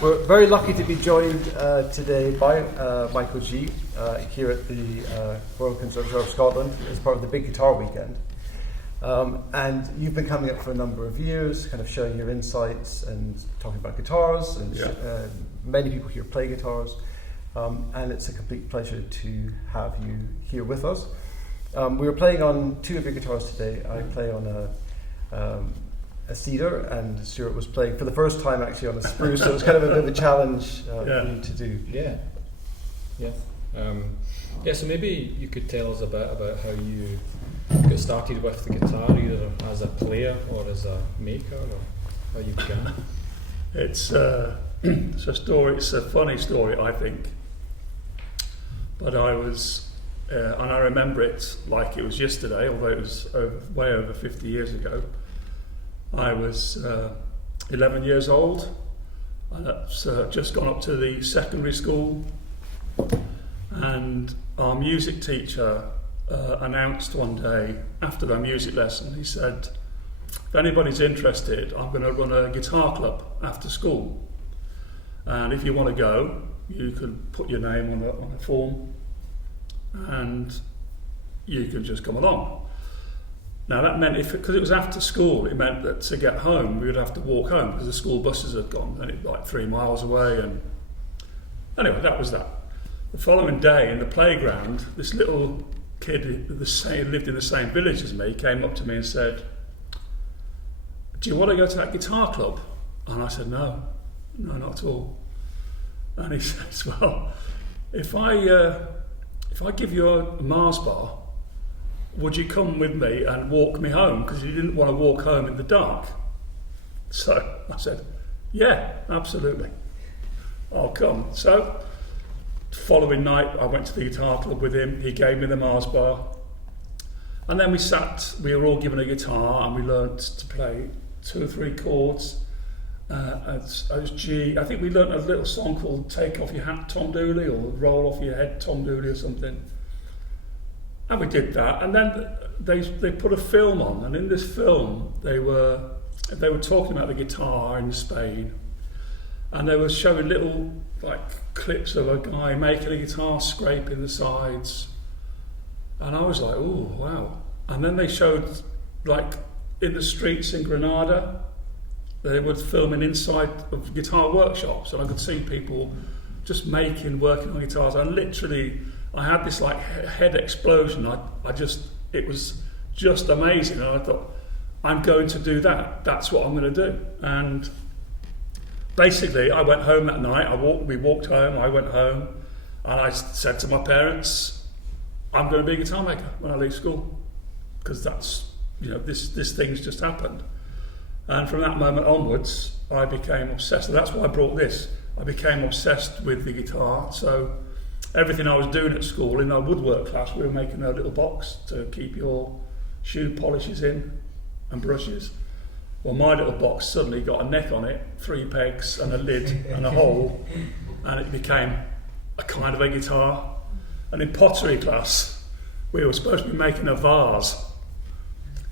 We're very lucky to be joined today by Michael G here at the Royal Conservatoire of Scotland as part of the Big Guitar Weekend. And you've been coming up for a number of years, kind of sharing your insights and talking about guitars, and many people here play guitars. And it's a complete pleasure to have you here with us. We were playing on two of your guitars today. I play on a cedar, and Stuart was playing for the first time actually on a spruce, so it was kind of a bit of a challenge for you to do. So maybe you could tell us a bit about how you got started with the guitar, either as a player or as a maker, or how you began. It's a story. It's a funny story, I think. But I was, and I remember it like it was yesterday, although it was way over 50 years ago. I was 11 years old, and I'd just gone up to the secondary school, and our music teacher announced one day after their music lesson, he said, if anybody's interested, I'm going to run a guitar club after school, and if you want to go, you can put your name on a form and you can just come along. Now that meant, because it was after school, it meant that to get home we would have to walk home because the school buses had gone, and it was like 3 miles away. And anyway, that was that. The following day in the playground, this little kid who lived in the same village as me came up to me and said, do you want to go to that guitar club? And I said, no, not at all. And he says, well, if I give you a Mars bar, would you come with me and walk me home? Because he didn't want to walk home in the dark. So I said, yeah, absolutely, I'll come. So following night, I went to the guitar club with him. He gave me the Mars bar. And then we were all given a guitar, and we learnt to play 2 or 3 chords. As G, I think we learnt a little song called Take Off Your Hat, Tom Dooley, or Roll Off Your Head, Tom Dooley, or something. And we did that, and then they put a film on, and in this film they were talking about the guitar in Spain, and they were showing little like clips of a guy making a guitar, scraping the sides, and I was like, oh wow. And then they showed like in the streets in Granada, they were filming inside of guitar workshops, and I could see people just working on guitars. And literally, I had this like head explosion. It was just amazing. And I thought, I'm going to do that. That's what I'm going to do. And basically, I went home that night. We walked home. I went home, and I said to my parents, I'm going to be a guitar maker when I leave school, because that's, this thing's just happened. And from that moment onwards, I became obsessed. And that's why I brought this. I became obsessed with the guitar. So everything I was doing at school, in our woodwork class, we were making a little box to keep your shoe polishes in and brushes. Well, my little box suddenly got a neck on it, 3 pegs and a lid and a hole, and it became a kind of a guitar. And in pottery class, we were supposed to be making a vase.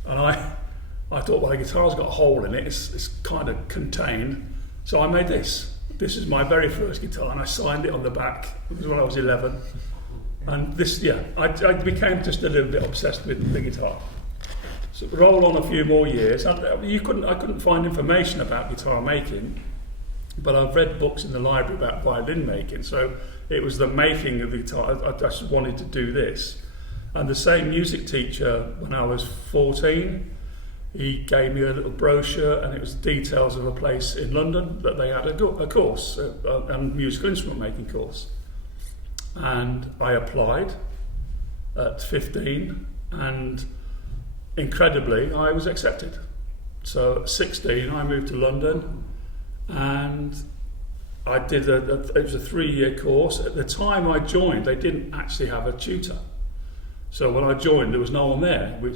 And I thought, well, the guitar's got a hole in it, it's kind of contained. So I made this. This is my very first guitar, and I signed it on the back. It was when I was 11. And this, I became just a little bit obsessed with the guitar. So roll on a few more years. I couldn't find information about guitar making, but I've read books in the library about violin making. So it was the making of the guitar. I just wanted to do this. And the same music teacher, when I was 14, he gave me a little brochure, and it was details of a place in London that they had a course, a musical instrument making course. And I applied at 15, and incredibly, I was accepted. So at 16, I moved to London, and I did it was a 3-year course. At the time I joined, they didn't actually have a tutor. So when I joined, there was no one there. There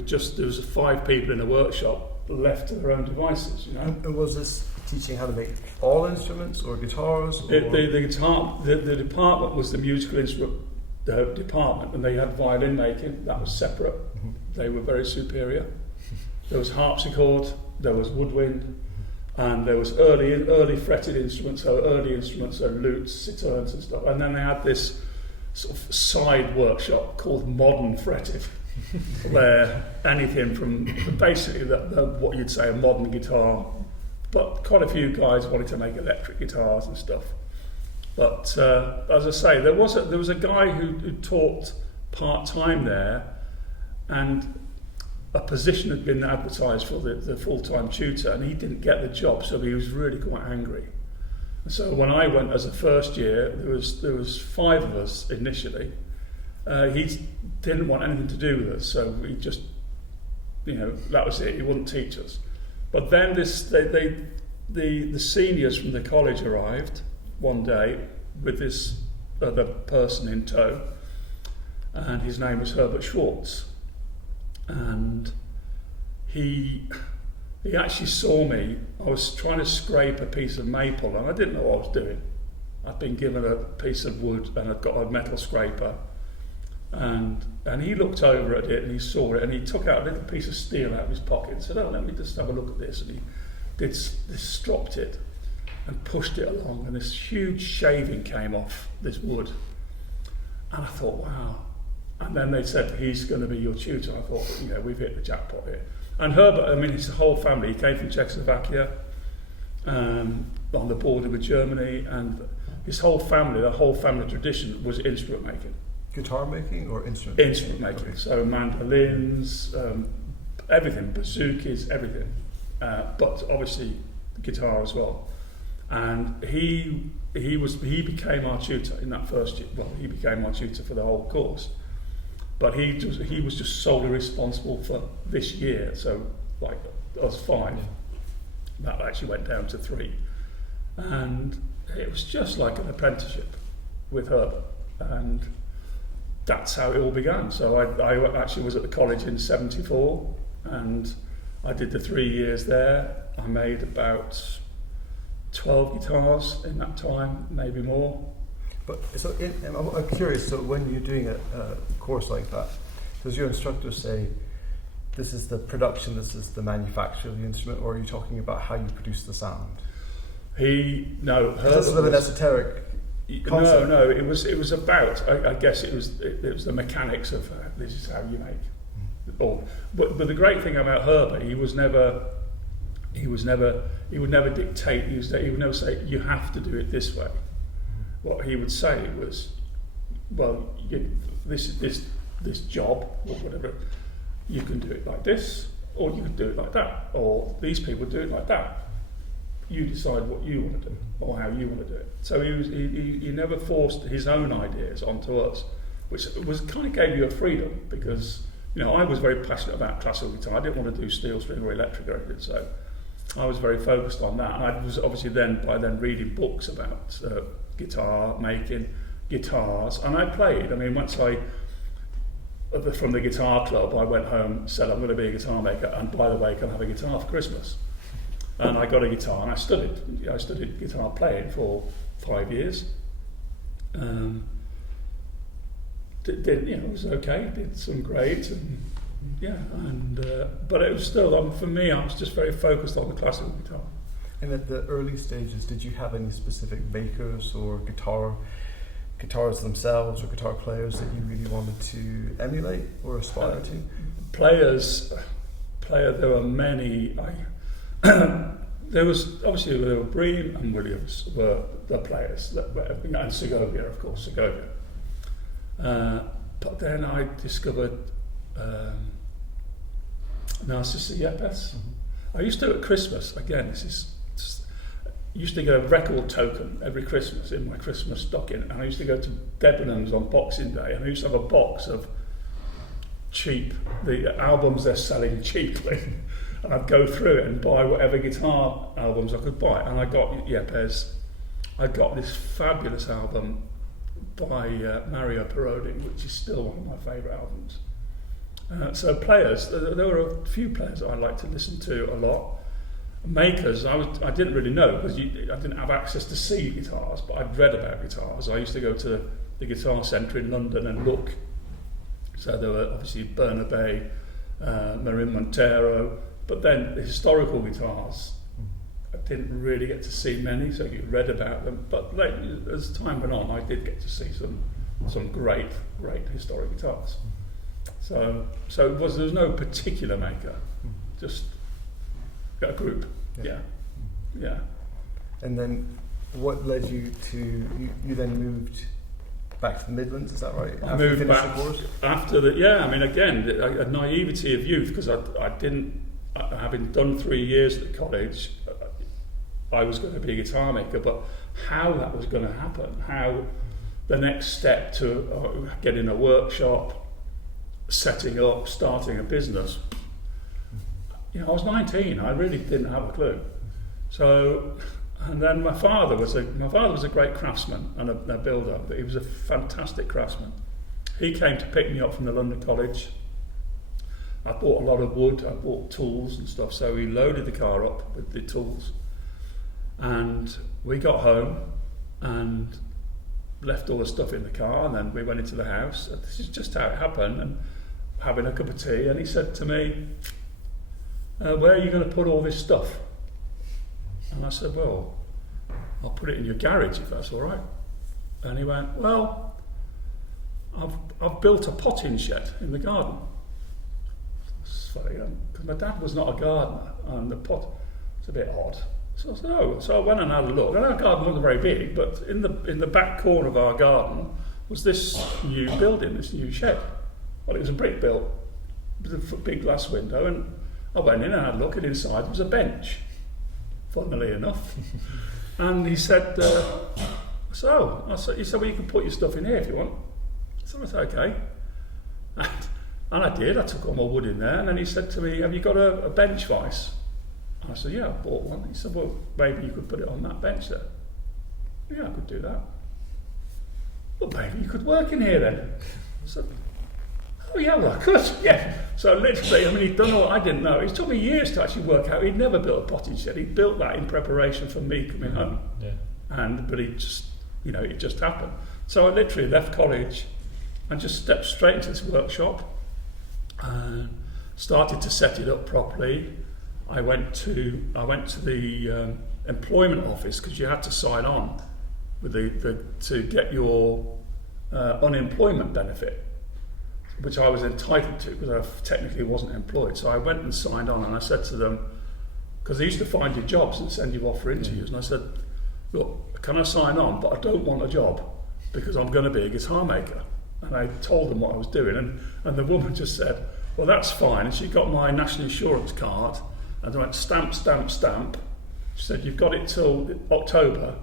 was 5 people in the workshop left to their own devices. And was this teaching how to make all instruments or guitars? Or? The department was the musical instrument department, and they had violin making. That was separate. They were very superior. There was harpsichord. There was woodwind. And there was early fretted instruments, so lutes, citherns and stuff. And then they had this sort of side workshop called Modern Fretted, where anything from basically what you'd say a modern guitar, but quite a few guys wanted to make electric guitars and stuff. But as I say, there was a guy who taught part-time there, and a position had been advertised for the full-time tutor, and he didn't get the job, so he was really quite angry. So when I went as a first year, there was 5 of us initially. He didn't want anything to do with us, so he just, that was it. He wouldn't teach us. But then the seniors from the college arrived one day with this other person in tow, and his name was Herbert Schwartz. And he actually saw me. I was trying to scrape a piece of maple, and I didn't know what I was doing. I'd been given a piece of wood, and I'd got a metal scraper. And he looked over at it, and he saw it, and he took out a little piece of steel out of his pocket and said, "Oh, let me just have a look at this." And he stropped it and pushed it along, and this huge shaving came off this wood. And I thought, wow. And then they said, "He's going to be your tutor." I thought, we've hit the jackpot here. And Herbert, his whole family, he came from Czechoslovakia, on the border with Germany, and his whole family, the whole family tradition was instrument making. Guitar making or instrument? Instrument making. Okay. So mandolins, everything, bazookas, everything. But obviously guitar as well. And he became our tutor in that first year. Well, he became our tutor for the whole course. But he was just solely responsible for this year. So like us 5, that actually went down to 3. And it was just like an apprenticeship with Herbert. And that's how it all began. So I actually was at the college in 74, and I did the 3 years there. I made about 12 guitars in that time, maybe more. But so I'm curious, so when you're doing a course like that, does your instructor say, this is the production, this is the manufacture of the instrument, or are you talking about how you produce the sound? That's a little bit esoteric concept. No, it was about, I guess it was the mechanics of this is how you make. But the great thing about Herbert, he would never dictate. He would never say, you have to do it this way. What he would say was, well, this job or whatever, you can do it like this, or you can do it like that, or these people do it like that. You decide what you want to do or how you want to do it. So he never forced his own ideas onto us, which kind of gave you a freedom, because I was very passionate about classical guitar. I didn't want to do steel string or electric or anything, so I was very focused on that. And I was obviously by then reading books about guitar making, guitars, and I played. Once from the guitar club, I went home, said I'm going to be a guitar maker, and by the way, can I have a guitar for Christmas? And I got a guitar, and I studied guitar playing for 5 years. It was okay, did some grades, but it was still, for me, I was just very focused on the classical guitar. And at the early stages, did you have any specific makers or guitars themselves or guitar players that you really wanted to emulate or aspire to? There were many. There were Bream and Williams were the players, and Segovia, of course, Segovia. But then I discovered Narcissa Yepes. I used to at Christmas, again, used to get a record token every Christmas in my Christmas stocking, and I used to go to Debenhams on Boxing Day, and I used to have a box of the albums they're selling cheaply, and I'd go through it and buy whatever guitar albums I could buy. And I got Yepes. I got this fabulous album by Mario Perodi, which is still one of my favourite albums. So players, there were a few players that I liked to listen to a lot. Makers, I didn't really know, because I didn't have access to see guitars, but I'd read about guitars. I used to go to the Guitar Centre in London and look. So there were obviously Bernabé, Marin Montero, but then the historical guitars, I didn't really get to see many, so you read about them. But as time went on, I did get to see some great historic guitars. So there was no particular maker, just a group. Yeah. And then, what led you to you then moved back to the Midlands? Is that right? I moved back after that. Yeah, I mean, again, a naivety of youth, because I didn't, having done 3 years at the college, I was going to be a guitar maker, but how that was going to happen, how the next step to getting a workshop, setting up, starting a business. I was 19. I really didn't have a clue. So, and then my father was a great craftsman and a builder. But he was a fantastic craftsman. He came to pick me up from the London College. I bought a lot of wood. I bought tools and stuff. So he loaded the car up with the tools, and we got home and left all the stuff in the car. And then we went into the house. This is just how it happened. And having a cup of tea, and he said to me, "Where are you going to put all this stuff?" And I said, "Well, I'll put it in your garage if that's all right." And he went, "Well, I've built a potting shed in the garden." It's funny, because my dad was not a gardener, and the pot was a bit odd. So I said, "Oh," so I went and had a look. And our garden wasn't very big, but in the back corner of our garden was this new building, this new shed. Well, it was a brick built with a big glass window, and I went in and had a look, and inside there was a bench, funnily enough. And he said, he said, "Well, you can put your stuff in here if you want." So I said, "Okay." And I did. I took all my wood in there, and then he said to me, "Have you got a bench vise?" I said, "Yeah, I bought one." He said, "Well, maybe you could put it on that bench there." "Yeah, I could do that." "Well, maybe you could work in here then." I said, "Oh yeah, well I could." Yeah. So literally, I mean, he'd done all I didn't know. It took me years to actually work out. He'd never built a potting shed. He built that in preparation for me coming home. Yeah. But it just happened. So I literally left college and just stepped straight into this workshop and started to set it up properly. I went to the employment office, because you had to sign on with to get your unemployment benefit, which I was entitled to because I technically wasn't employed. So I went and signed on, and I said to them, because they used to find you jobs and send you off for interviews, and I said, "Look, can I sign on? But I don't want a job because I'm going to be a guitar maker." And I told them what I was doing, and the woman just said, "Well, that's fine." And she got my national insurance card, and they went, "Stamp, stamp, stamp." She said, "You've got it till October,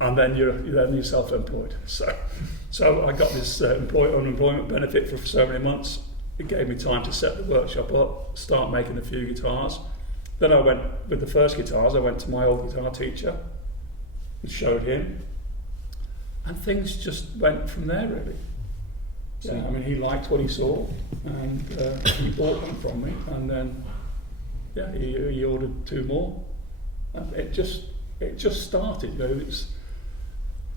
and then you're self-employed." So I got this unemployment benefit for so many months. It gave me time to set the workshop up, start making a few guitars. Then I went with the first guitars. I went to my old guitar teacher and showed him, and things just went from there really. Yeah, I mean, he liked what he saw, and he bought them from me, and then he ordered 2 more, and it just started.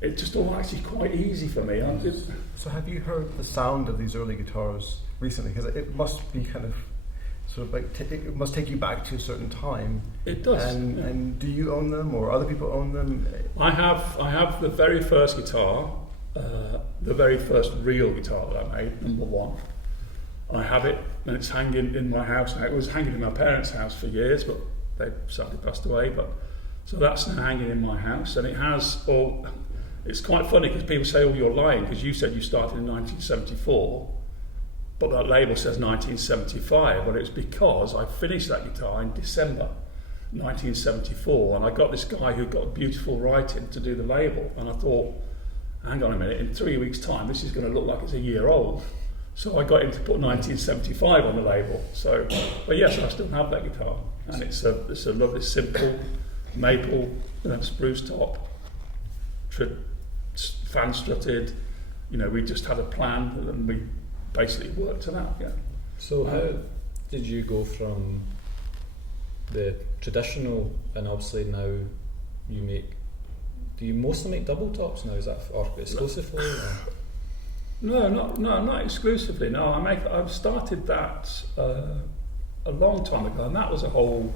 It just all actually quite easy for me. So have you heard the sound of these early guitars recently? Because it must be kind of sort of like it must take you back to a certain time. It does. And do you own them, or other people own them? I have the very first guitar, the very first real guitar that I made, number 1. I have it, and it's hanging in my house now. It was hanging in my parents' house for years, but they sadly passed away. So that's now hanging in my house, and it has all. It's quite funny because people say, "Oh, you're lying," because you said you started in 1974, but that label says 1975. Well, it's because I finished that guitar in December 1974, and I got this guy who got beautiful writing to do the label, and I thought, hang on a minute, in 3 weeks' time, this is going to look like it's a year old. So I got him to put 1975 on the label. So, but yes, I still have that guitar, and it's a lovely, simple maple spruce top. Fan strutted, we just had a plan and we basically worked to that. Yeah. So how did you go from the traditional, and obviously now do you mostly make double tops now? Is that or exclusively? No, not exclusively. No, I've started that a long time ago, and that was a whole.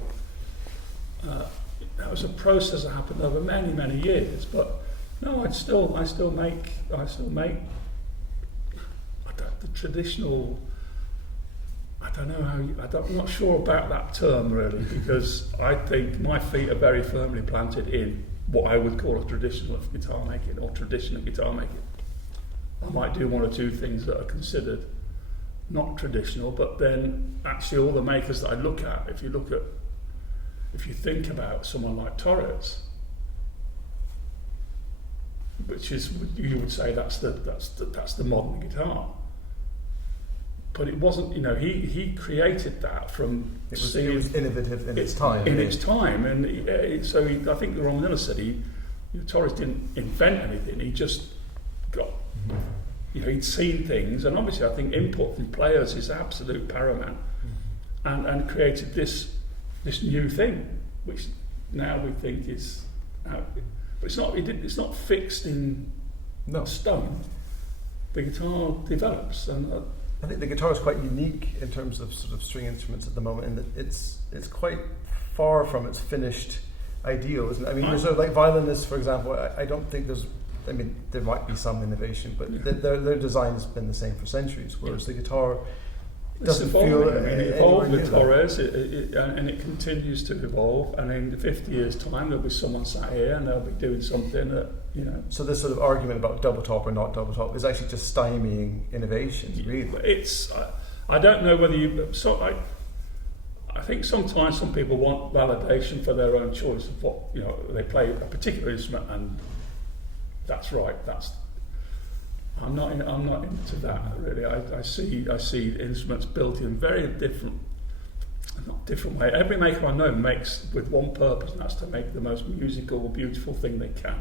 that was a process that happened over many, many years. But no, I still make the traditional. I'm not sure about that term really, because I think my feet are very firmly planted in what I would call a traditional guitar making or traditional guitar making. I might do one or two things that are considered not traditional, but then actually all the makers that I look at, if you think about someone like Torres, which is, you would say that's the modern guitar. But it wasn't, he created that from it was innovative in its time. In its time, and I think Ron Miller said Torres didn't invent anything. He just got, he'd seen things, and obviously I think input from players is absolute paramount, and created this new thing, which now we think is out. But it's not. It's not fixed in stone. The guitar develops, and I think the guitar is quite unique in terms of sort of string instruments at the moment, in that it's quite far from its finished ideal, isn't it? I mean, there's like violinists, for example. I don't think there's. I mean, there might be some innovation, but their design has been the same for centuries. Whereas the guitar doesn't feel. It evolved with Torres, and it continues to evolve. And in 50 years' time, there'll be someone sat here, and they'll be doing something that. So this sort of argument about double top or not double top is actually just stymieing innovation, really. It's. I don't know whether you. I think sometimes some people want validation for their own choice of what they play a particular instrument, and that's right. I'm not into that really. I see instruments built in very different way. Every maker I know makes with one purpose, and that's to make the most musical, beautiful thing they can.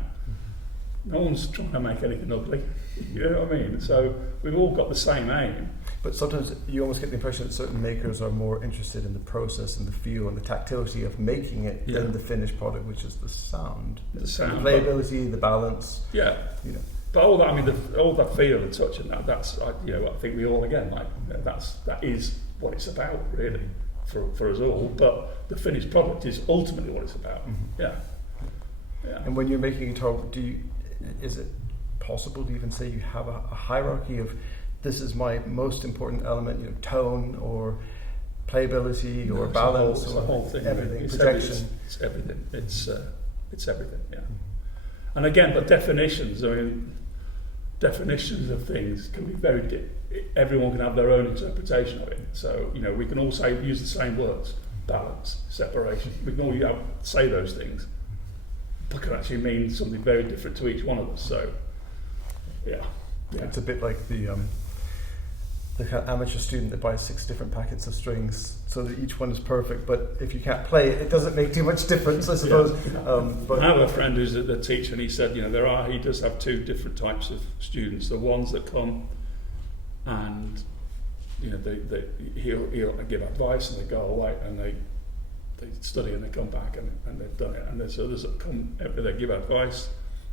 No one's trying to make anything ugly. You know what I mean? So we've all got the same aim. But sometimes you almost get the impression that certain makers are more interested in the process and the feel and the tactility of making it than the finished product, which is the sound, the playability, the balance. Yeah. But all that, all that feel and touch and that's I think we all that is what it's about really for us all. But the finished product is ultimately what it's about. Yeah. And when you're making a guitar, is it possible to even say you have a hierarchy of this is my most important element, tone or playability or balance or the whole thing, everything, it's projection? It's everything. It's everything. Yeah. And again, but definitions. Definitions of things can be very. Everyone can have their own interpretation of it. So we can all use the same words: balance, separation. We can all say those things, but can actually mean something very different to each one of us. So, yeah. It's a bit like the kind of amateur student that buys 6 different packets of strings so that each one is perfect. But if you can't play it, it doesn't make too much difference, I suppose. But I have a friend who's the teacher, and he said, he does have 2 different types of students. The ones that come and he'll give advice and they go away and they study and they come back and they've done it. And there's others that come, they give advice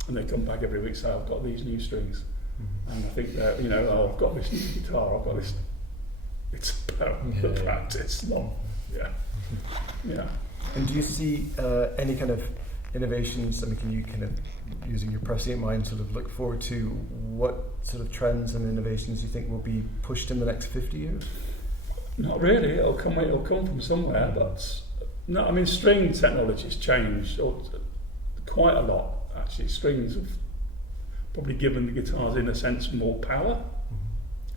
and they come back every week and say, I've got these new strings. And I think that, I've got this new guitar, I've got this. It's about the practice, not. Yeah. And do you see any kind of innovations? I mean, can you kind of, using your prescient mind, sort of look forward to what sort of trends and innovations you think will be pushed in the next 50 years? Not really. It'll come from somewhere, but no. String technology's changed quite a lot. Actually, strings have probably given the guitars, in a sense, more power,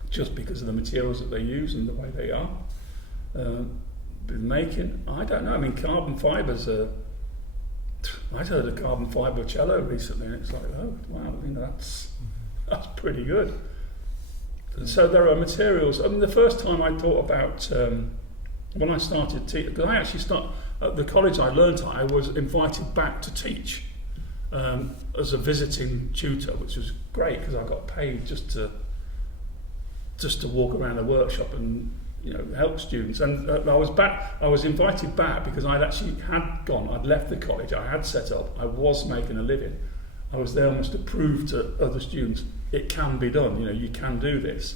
just because of the materials that they use and the way they are. With making, I don't know. Carbon fibres are. I heard a carbon fibre cello recently, and it's like, oh wow, that's pretty good. So there are materials. The first time I thought about when I started teaching, because I actually at the college I learned at, I was invited back to teach. As a visiting tutor, which was great because I got paid just to walk around the workshop and help students. And I was invited back because I'd left the college, I had set up, I was making a living. I was there almost to prove to other students it can be done. You can do this.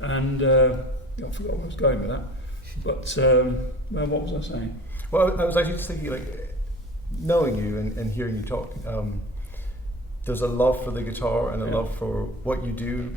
And I forgot where I was going with that. But what was I saying? Well, I was actually just thinking knowing you and hearing you talk, there's a love for the guitar and a love for what you do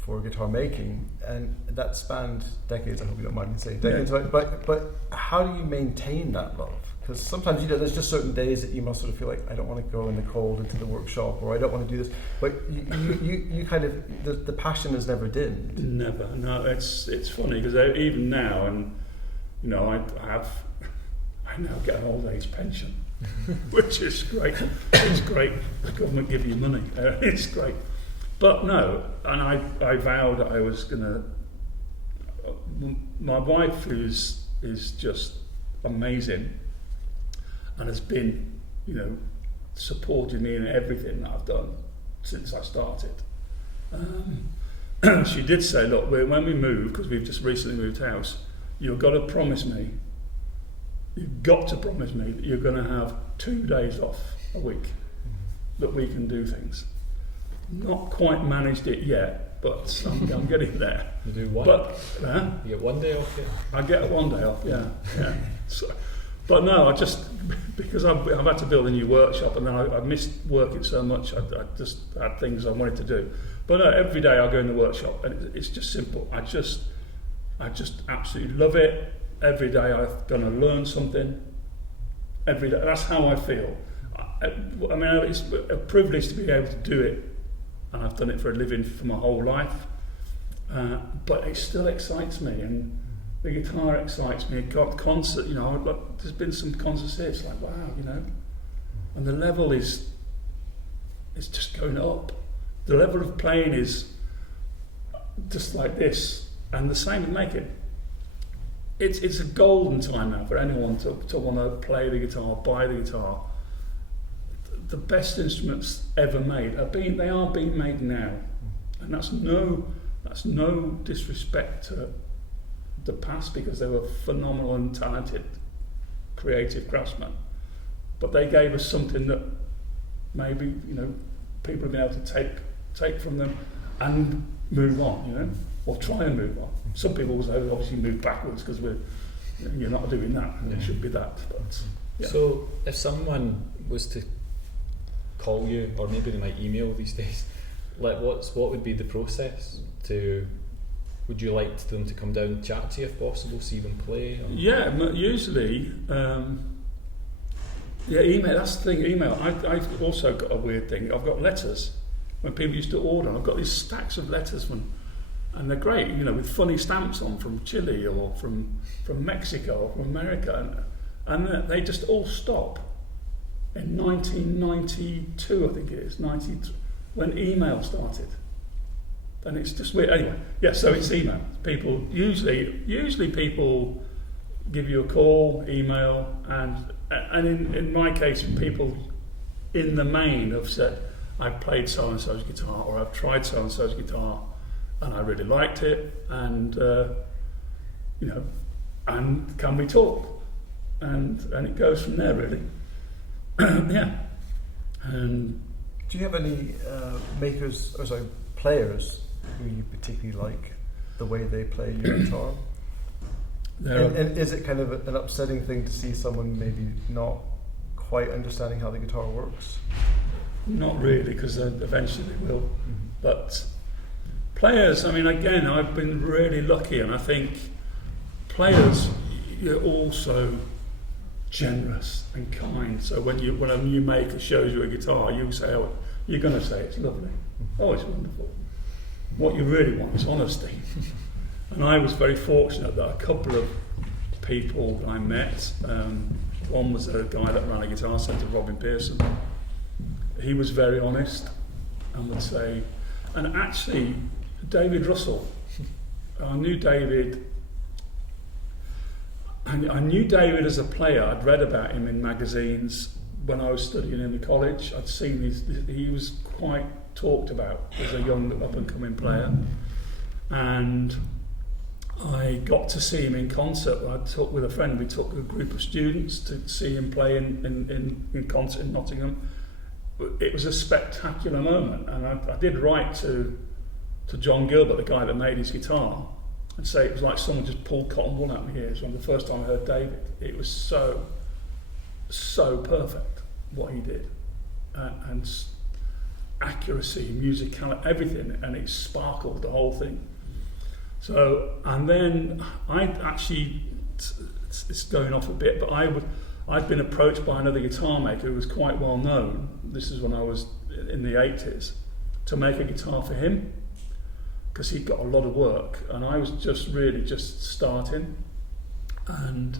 for guitar making, and that spanned decades. I hope you don't mind me saying decades, but how do you maintain that love? Because sometimes, there's just certain days that you must sort of feel like, I don't want to go in the cold into the workshop, or I don't want to do this. But you kind of, the passion has never dimmed. Never. No, it's funny because even now, and I now get an old age pension, which is great. It's great. The government give you money. It's great. But no, and I vowed that I was gonna. My wife is just amazing, and has been, supporting me in everything that I've done since I started. She did say, look, when we move, because we've just recently moved house, you've got to promise me that you're going to have 2 days off a week, that we can do things. Not quite managed it yet, but I'm getting there. You do one? You get 1 day off, yeah? I get 1 day off, yeah. So, but no, because I've had to build a new workshop, and then I missed working so much, I just had things I wanted to do. But no, every day I go in the workshop, and it's just simple. I just absolutely love it. Every day I'm going to learn something. Every day, that's how I feel. I mean, it's a privilege to be able to do it, and I've done it for a living for my whole life. But it still excites me, and the guitar excites me. Concert, there's been some concerts here. It's like, wow, and the level is just going up. The level of playing is just like this, and the same with making. It's a golden time now for anyone to want to play the guitar, buy the guitar. The best instruments ever made they are being made now, and that's no disrespect to the past, because they were phenomenal and talented, creative craftsmen. But they gave us something that maybe people have been able to take from them and move on, or try and move on. Some people will obviously move backwards because you're not doing that, and it should be that. But, yeah. So if someone was to call you, or maybe they might email these days, like what would be the process to? Would you like them to come down and chat to you if possible, see them play? Or? Yeah, usually. Email. That's the thing. Email. I've also got a weird thing. I've got letters. When people used to order, I've got these stacks of letters and they're great, with funny stamps on from Chile or from Mexico or from America, and they just all stop in 1992, I think it is, 93, when email started. And it's just weird. Anyway, so it's email. People usually people give you a call, email, and in my case, people in the main have said, I've played so and so's guitar, or I've tried so and so's guitar, and I really liked it, and and can we talk? And it goes from there, really. Yeah. And do you have any players who you particularly like the way they play your guitar? And is it kind of an upsetting thing to see someone maybe not quite understanding how the guitar works? Not really, because eventually they will. Mm-hmm. But players, I mean, again, I've been really lucky, and I think players, you're also generous and kind. So when a new maker shows you a guitar, you're going to say it's lovely. Oh, it's wonderful. What you really want is honesty. And I was very fortunate that a couple of people that I met, one was a guy that ran a guitar centre, Robin Pearson. He was very honest and would say, and actually David Russell, I knew David as a player. I'd read about him in magazines when I was studying in the college. I'd seen he was quite talked about as a young up and coming player, and I got to see him in concert. I took with a friend. We took a group of students to see him play in concert in Nottingham. It was a spectacular moment, and I did write to John Gilbert, the guy that made his guitar, and say it was like someone just pulled cotton wool out of my ears. When the first time I heard David, it was so so perfect what he did, and accuracy, musicality, everything, and it sparkled the whole thing. So, and then I actually, it's going off a bit, but I'd been approached by another guitar maker who was quite well known. This is when I was in the 80s, to make a guitar for him, because he'd got a lot of work, and I was just starting, and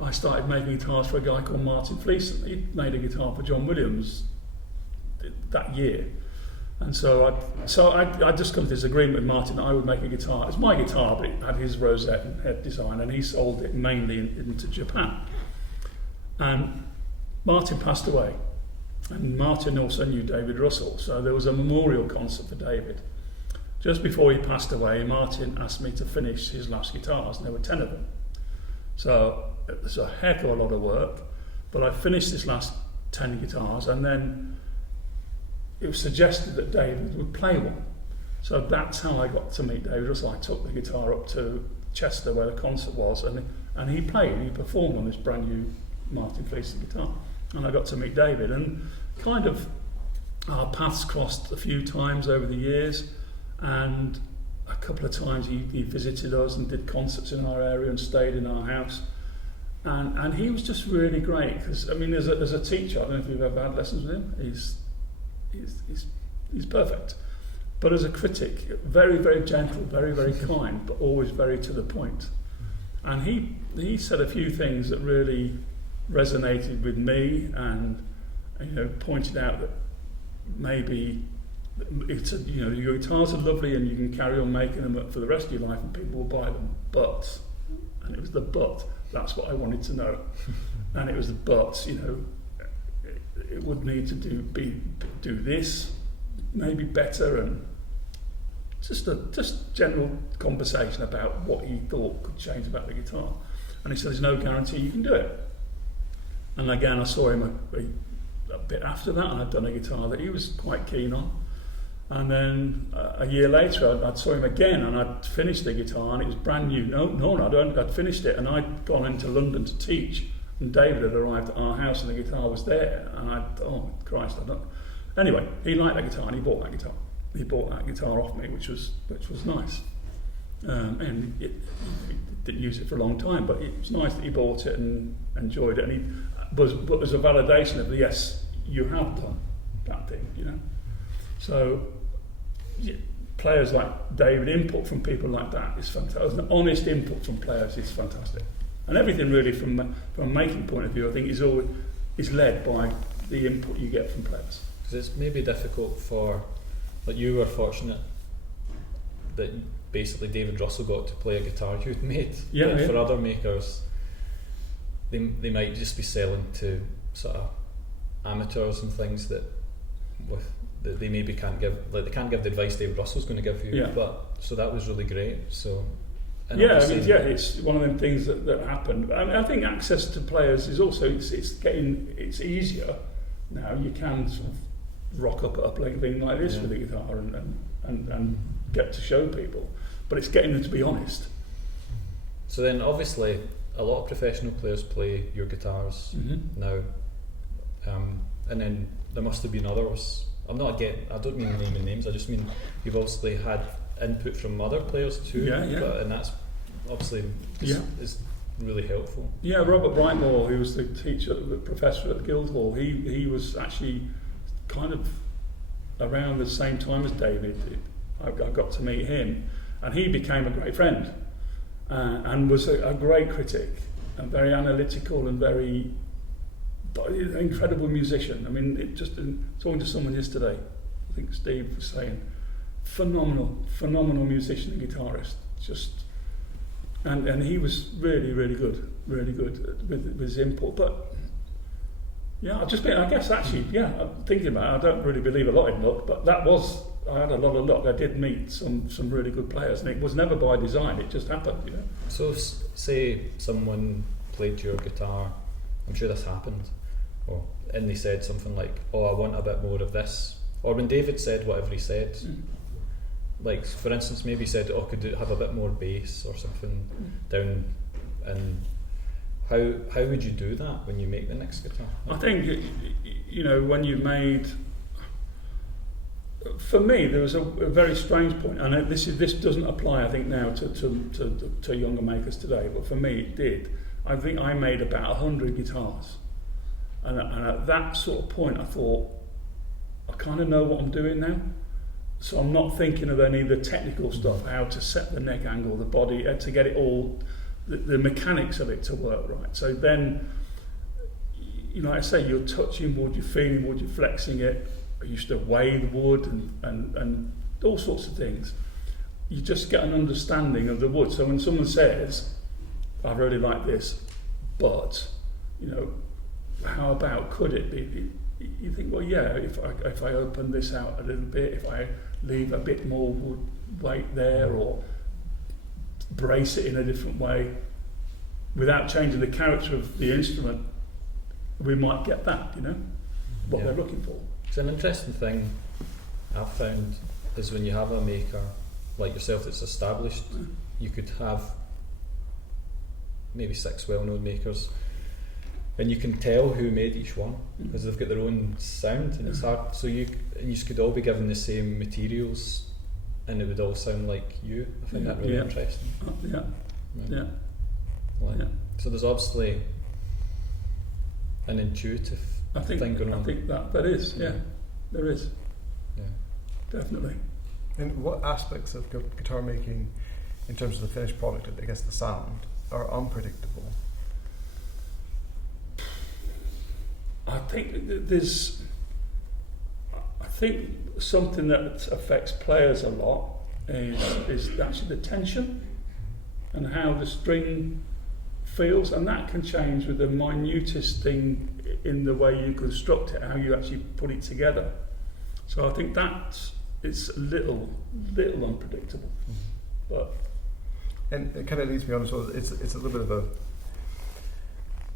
I started making guitars for a guy called Martin Fleeson. He made a guitar for John Williams that year, and so I just come to this agreement with Martin that I would make a guitar. It's my guitar, but it had his rosette and head design, and he sold it mainly into Japan. And Martin passed away, and Martin also knew David Russell, so there was a memorial concert for David. Just before he passed away, Martin asked me to finish his last guitars, and there were 10 of them. So it was a heck of a lot of work, but I finished this last 10 guitars, and then it was suggested that David would play one. So that's how I got to meet David Russell. I took the guitar up to Chester where the concert was, and he played, he performed on this brand new Martin Fleeson guitar. And I got to meet David, and kind of our paths crossed a few times over the years, and a couple of times he visited us and did concerts in our area and stayed in our house. And he was just really great, because I mean, as a teacher, I don't know if you've ever had lessons with him, he's perfect. But as a critic, very, very gentle, very, very kind, but always very to the point. And he said a few things that really resonated with me, and pointed out that maybe your guitars are lovely and you can carry on making them for the rest of your life and people will buy them, but, and it was the but, that's what I wanted to know. And it was the but, it would need to do this, maybe better, and just general conversation about what he thought could change about the guitar. And he said, there's no guarantee you can do it. And again, I saw him a bit after that, and I'd done a guitar that he was quite keen on. And then a year later, I saw him again, and I'd finished the guitar, and it was brand new. I'd finished it, and I'd gone into London to teach, and David had arrived at our house, and the guitar was there, and oh Christ, I don't. Anyway, he liked that guitar, and he bought that guitar. He bought that guitar off me, which was nice. And he didn't use it for a long time, but it was nice that he bought it and enjoyed it, and but it was a validation of yes, you have done that thing, So players like David, input from people like that is fantastic. An honest input from players is fantastic, and everything really from a making point of view, I think is led by the input you get from players. Because it's maybe difficult for, like, you were fortunate that basically David Russell got to play a guitar you'd made. But for other makers, they might just be selling to sort of amateurs and things that they maybe can't give, like they can't give the advice David Russell's going to give you. But so that was really great. So it's one of them things that happened. I think access to players is also it's easier now. You can sort of rock up at a thing like this with a guitar and get to show people, but it's getting them to be honest. So then, obviously, a lot of professional players play your guitars now, and then there must have been others. I don't mean naming names. I just mean you've obviously had input from other players too. And that's obviously is really helpful. Yeah, Robert Brightmore, who was the professor at Guildhall, he was actually kind of around the same time as David. I got to meet him, and he became a great friend, and was a great critic, and very analytical and very incredible musician. I mean, talking to someone yesterday, I think Steve was saying, phenomenal musician and guitarist, and he was really good with his input. But I'm thinking about it, I don't really believe a lot in luck, but I had a lot of luck. I did meet some really good players, and it was never by design, it just happened, So say someone played your guitar, I'm sure this happened, and they said something like, I want a bit more of this, or when David said whatever he said, like for instance maybe he said, could it have a bit more bass or something down in How would you do that when you make the next guitar? I think, when you made... For me, there was a very strange point, and this doesn't apply, I think, now to younger makers today, but for me it did. I think I made about 100 guitars, and at that sort of point I thought, I kind of know what I'm doing now, so I'm not thinking of any of the technical stuff, how to set the neck angle, the body, to get it all, the mechanics of it to work right. So then, like I say, you're touching wood, you're feeling wood, you're flexing it. I used to weigh the wood and all sorts of things. You just get an understanding of the wood. So when someone says, I really like this, but, how about could it be? You think, well, yeah, if I open this out a little bit, if I leave a bit more wood weight there, or brace it in a different way, without changing the character of the instrument, we might get that, what they're looking for. It's an interesting thing I've found is when you have a maker like yourself that's established, you could have maybe 6 well-known makers, and you can tell who made each one because they've got their own sound, and it's hard. So you could all be given the same materials, and it would all sound like you. I find that really interesting. So there's obviously an intuitive thing going on. I think that there is. There is. Yeah, definitely. And what aspects of guitar making, in terms of the finished product, I guess the sound, are unpredictable? I think something that affects players a lot is actually the tension and how the string feels, and that can change with the minutest thing in the way you construct it, how you actually put it together. So I think that it's a little unpredictable. But and it kind of leads me on, so it's a little bit of a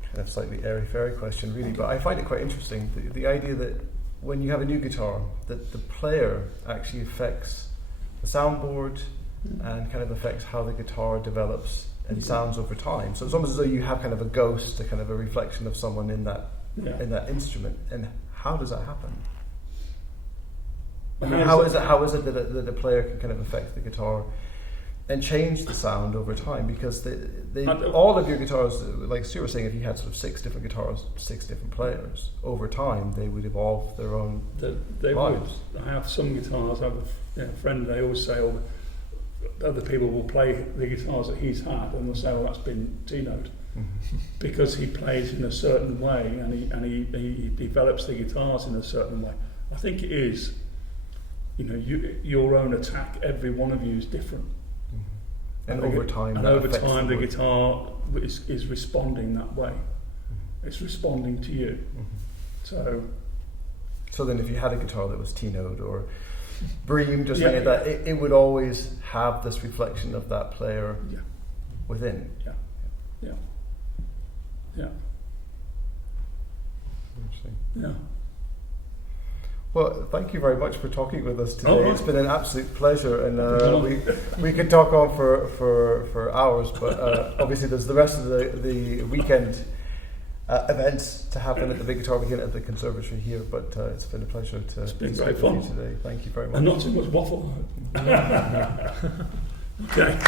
kind of slightly airy-fairy question, really, but I find it quite interesting, the idea that when you have a new guitar, that the player actually affects the soundboard and kind of affects how the guitar develops and sounds over time. So it's almost as though you have kind of a ghost, a kind of a reflection of someone in that instrument. And how does that happen? I mean, how is it that the player can kind of affect the guitar and change the sound over time? Because all of your guitars, like Stuart was saying, if you had sort of 6 different guitars, 6 different players, over time they would evolve their own lives. I have some guitars. I have a friend. They always say, other people will play the guitars that he's had, and they'll say, "Well, that's been T-note," because he plays in a certain way, and he develops the guitars in a certain way. I think it is, your own attack. Every one of you is different, and over time, the guitar is responding that way. It's responding to you. So then, if you had a guitar that was T-note or Bream, just like that, it would always have this reflection of that player within. Yeah. Interesting. Yeah. Well, thank you very much for talking with us today. Oh, it's been an absolute pleasure, and we could talk on for hours, but obviously there's the rest of the weekend events to happen at the Big Guitar Weekend at the Conservatory here, but it's been a pleasure to speak with you today. Thank you very much. And not too much waffle. Okay.